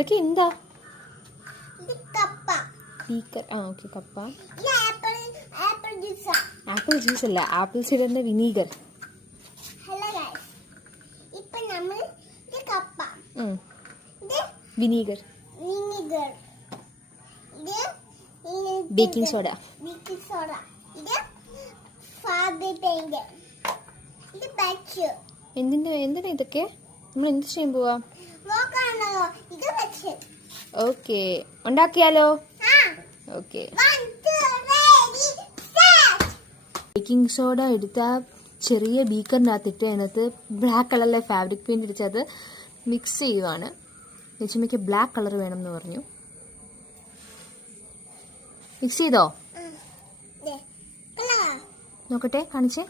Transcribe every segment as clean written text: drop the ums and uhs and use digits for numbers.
ഇതൊക്കെ എന്താ? Beaker. Okay, cup. Apple juice അല്ല, ആപ്പിൾ സിഡറിന്റെ വിനീഗർ. വിനീഗർ. Baking soda. എന്തിനാ ഇതൊക്കെ? നമ്മൾ എന്ത് ചെയ്യാൻ പോവാ? ഓക്കെ, ഉണ്ടാക്കിയാലോ? ഓക്കെ. ബേക്കിംഗ് സോഡ എടുത്ത ചെറിയ ബീക്കറിനകത്തിട്ട് അതിനകത്ത് ബ്ലാക്ക് കളറിലെ ഫാബ്രിക് പെയിന്റ് അടിച്ച് അത് മിക്സ് ചെയ്യുവാണ്. ലക്ഷ്മിക്ക് ബ്ലാക്ക് കളർ വേണം എന്ന് പറഞ്ഞു. മിക്സ് ചെയ്തോ? നോക്കട്ടെ, കാണിച്ചേ.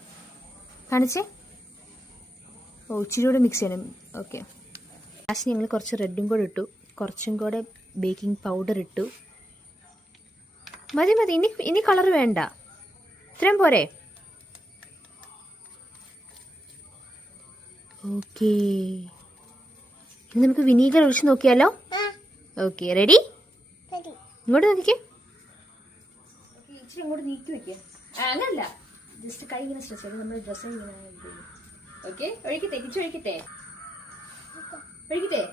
ഓ, ഇച്ചിരി കൂടെ മിക്സ് ചെയ്യണം. ഓക്കെ. ലാസ്റ്റ് ഞങ്ങൾ കുറച്ച് റെഡും കൂടെ ഇട്ടു, കുറച്ചും കൂടെ ബേക്കിംഗ് പൗഡർ ഇട്ടു. മതി. ഇനി കളർ വേണ്ട, ഇത്രയും പോരെ? ഓക്കെ, ഇനി നമുക്ക് വിനീഗർ ഒഴിച്ച് നോക്കിയാലോ? Okay, ready? ഇങ്ങോട്ട് നോക്കിക്കേ. ഇച്ചിരി ഇങ്ങോട്ട് നീക്കി വെക്കുക. അങ്ങനല്ല, ജസ്റ്റ് കൈ ഇങ്ങനെ സ്ട്രെച്ച് ചെയ്ത് നമ്മൾ ഡ്രസ്സ് ഇങ്ങനെ. ഓക്കെ, ഒഴിക്കട്ടെ? ഒഴിക്കട്ടെ?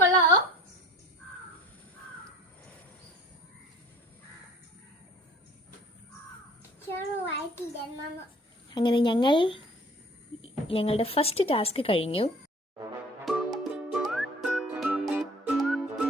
കൊള്ളാവോ? അങ്ങനെ ഞങ്ങളുടെ ഫസ്റ്റ് ടാസ്ക് കഴിഞ്ഞു.